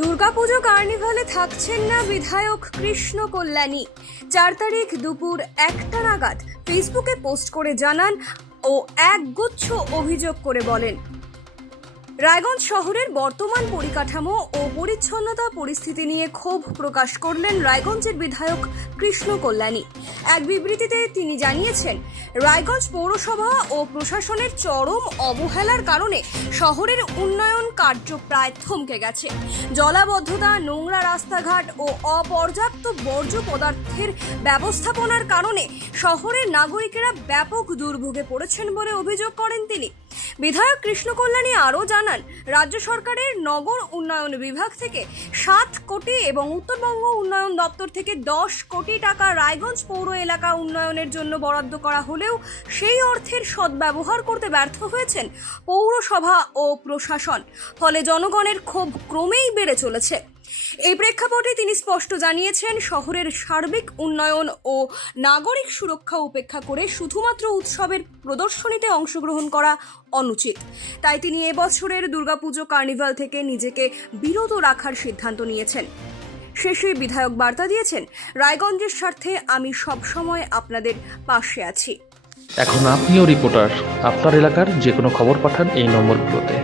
দুর্গাপুজো কার্নিভালে থাকছেন না বিধায়ক কৃষ্ণ কল্যাণী। চার তারিখ দুপুর একটা নাগাদ ফেসবুকে পোস্ট করে জানান ও একগুচ্ছ অভিযোগ করে বলেন। রায়গঞ্জ শহরের বর্তমান পরিকাঠামো ও পরিচ্ছন্নতা পরিস্থিতি নিয়ে ক্ষোভ প্রকাশ করলেন রায়গঞ্জের বিধায়ক কৃষ্ণ কল্যাণী। এক বিবৃতিতে তিনি জানিয়েছেন, রায়গঞ্জ পৌরসভা ও প্রশাসনের চরম অবহেলার কারণে শহরের উন্নয়ন কার্য প্রায় থমকে গেছে। জলাবদ্ধতা, নোংরা রাস্তাঘাট ও অপর্যাপ্ত বর্জ্য পদার্থের ব্যবস্থাপনার কারণে শহরের নাগরিকেরা ব্যাপক দুর্ভোগে পড়েছেন বলে অভিযোগ করেন তিনি। বিধায়ক কৃষ্ণ কল্যাণী আরও জানান, রাজ্য সরকারের নগর উন্নয়ন বিভাগ থেকে সাত কোটি এবং উত্তরবঙ্গ উন্নয়ন দপ্তর থেকে দশ কোটি টাকা রায়গঞ্জ পৌর এলাকা উন্নয়নের জন্য বরাদ্দ করা হলেও সেই অর্থের সদ্ব্যবহার করতে ব্যর্থ হয়েছেন পৌরসভা ও প্রশাসন। ফলে জনগণের ক্ষোভ ক্রমেই বেড়ে চলেছে। এই প্রেক্ষাপটে তিনি স্পষ্ট জানিয়েছেন, শহরের সার্বিক উন্নয়ন ও নাগরিক সুরক্ষা উপেক্ষা করে শুধুমাত্র উৎসবের প্রদর্শনীতে অংশগ্রহণ করা অনুচিত। তাই তিনি এবছরের দুর্গাপুজো কার্নিভাল থেকে নিজেকে বিরত রাখার সিদ্ধান্ত নিয়েছেন। শেষে বিধায়ক বার্তা দিয়েছেন, রায়গঞ্জের স্বার্থে আমি সবসময় আপনাদের পাশে আছি। এখন আপনিও রিপোর্টার আপনার এলাকার যে কোনো খবর পাঠান এই নম্বরগুলোতে।